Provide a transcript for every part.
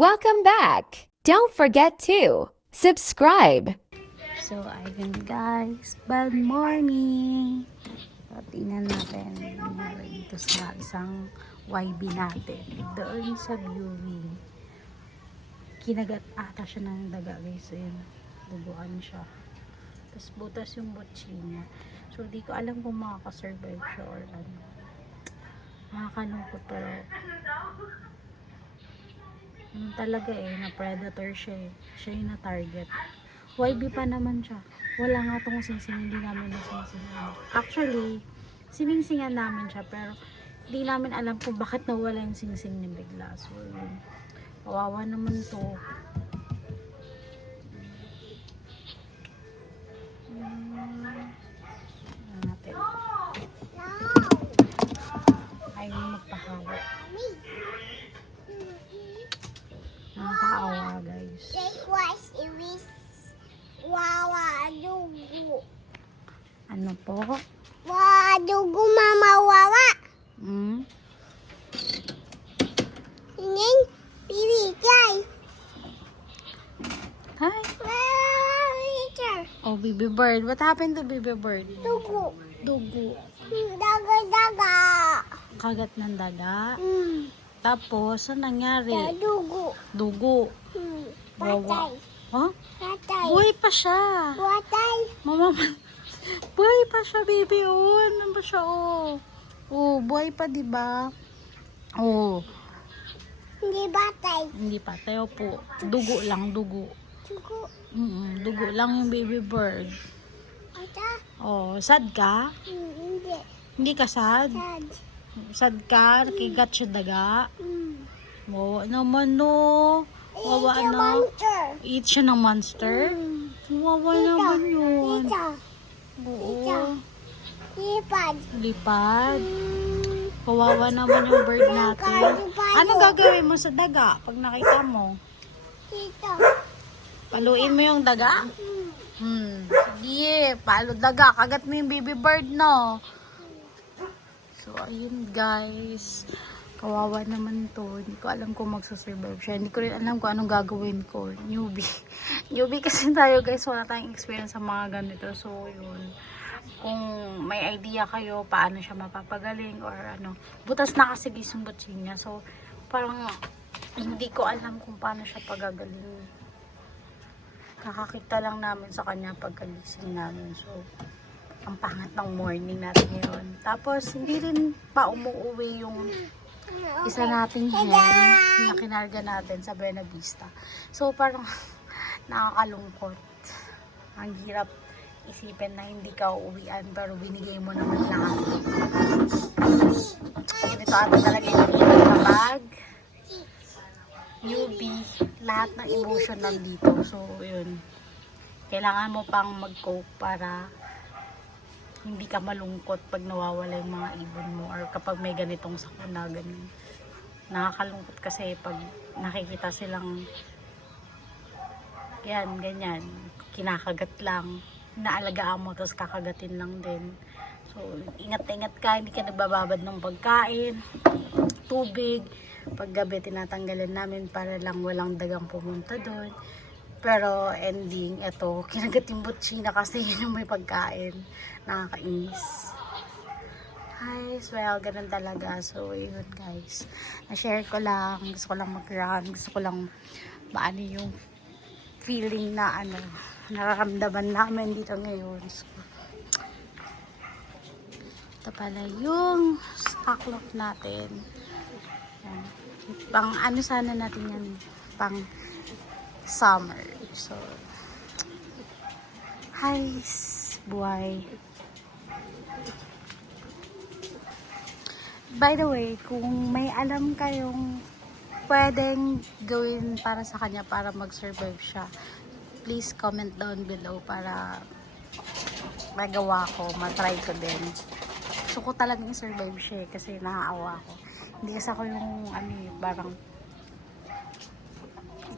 Welcome back! Don't forget to subscribe. So, ayun guys, bad morning! So, tingnan natin nangyari dito sa isang YB natin. Doon sa viewing. Kinagat ata siya ng daga guys. Ayun, duguan siya. Tapos butas yung butsi niya. So, di ko alam kung makakasurvive siya or ano. Nakakalungkot pero talaga na predator siya eh. Siya yung na-target. YB pa naman siya. Wala nga itong singsing, hindi namin nasingsingan. Actually, siningsingan namin siya, pero hindi namin alam kung bakit nawala yung singsing niya bigla. So, yun. Kawawa naman to. Natin. Ayaw magpahawak. Nakakaawa guys. Ano po? Dugo mama wawa. Hmm? Ingin bibigay. Hi. Oh, baby bird. What happened to baby bird? Dugo. Dugo. Daga. Kagat ng daga. Hmm. Tapos, ano nangyari? Dugo. Dugo. Patay. Huh? Patay. Buhay pa siya. Patay. Mama, buhay pa siya, baby. Oh, ano ba siya, oh? Oh, buhay pa, diba? Oh, Hindi patay. hindi pa. Tayo po. Dugo lang, dugo. Dugo. Dugo lang yung baby bird. Ata. Oh, sad ka? Hindi. Hindi ka sad? Sad. Sad ka? Nakigat siya daga? Hmm. Oo, naman no. Wawa It's a na. monster. Eat siya ng monster? Hmm. Wawa naman yun. Tita. Oo. Lipad. Lipad. Kawawa naman yung bird natin. Ano gagawin mo sa daga pag nakita mo? Tita. Paluin mo yung daga? Sige, palo daga. Kagat mo yung baby bird, no? So, ayun guys. Kawawa naman to. Hindi ko alam kung magsasurvive siya. Hindi ko rin alam kung anong gagawin ko. Newbie. Newbie kasi tayo guys. Wala tayong experience sa mga ganito. So, yun. Kung may idea kayo paano siya mapapagaling or ano. Butas na kasi gisong butsin niya. So, parang hindi ko alam kung paano siya pagagaling. Kakakita lang namin sa kanya pagkagising namin. So, ang pangat ng morning natin ngayon. Tapos, hindi rin pa umuwi yung isa nating hen na kinarga natin sa Buena Vista. So, parang nakakalungkot. Ang hirap isipin na hindi ka uuwian pero binigay mo naman lahat. Ganito ata talaga yung kapag newbie, lahat ng emotion nandito. So, yun. Kailangan mo pang mag-cope para hindi ka malungkot pag nawawala yung mga ibon mo or kapag may ganitong sakuna, ganun. Nakakalungkot kasi pag nakikita silang yan, ganyan, kinakagat lang, naalagaan mo, tapos kakagatin lang din. So, ingat na ingat ka, hindi ka nagbababad ng pagkain, tubig. Pag gabi, tinatanggalan namin para lang walang dagang pumunta doon. Pero ending, eto, kinagat yung butchina kasi yun yung may pagkain. Nakakainis. Guys, well, ganun talaga. So, yun guys. Na-share ko lang. Gusto ko lang mag-run. Gusto ko lang maano yung feeling na ano, nararamdaman namin dito ngayon. So, ito pala yung stock lock natin. Yan. Pang ano sana natin yan? Pang summer. So, hi, buhay. By the way, kung may alam kayong pwedeng gawin para sa kanya para mag-survive siya, please comment down below para magawa ko, matry ko din. Gusto ko talagang survive siya kasi nakaawa ko. Hindi kasi ako yung parang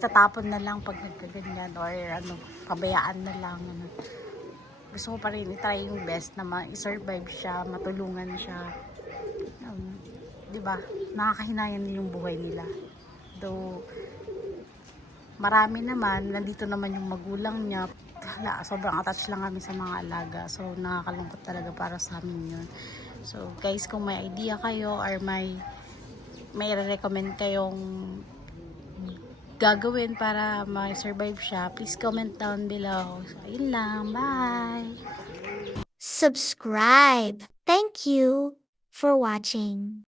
itatapon na lang pag nagkaganyan or ano, pabayaan na lang. Ano. Gusto ko pa rin i-try yung best na ma-survive siya, matulungan siya. Diba? Nakakahinayang din yung buhay nila. Though, marami naman, nandito naman yung magulang niya. Hala, sobrang attached lang kami sa mga alaga. So, nakakalungkot talaga para sa amin yun. So, guys, kung may idea kayo or may recommend kayong gagawin para ma-survive siya, please comment down below. So, ayun lang. Bye! Subscribe. Thank you for watching.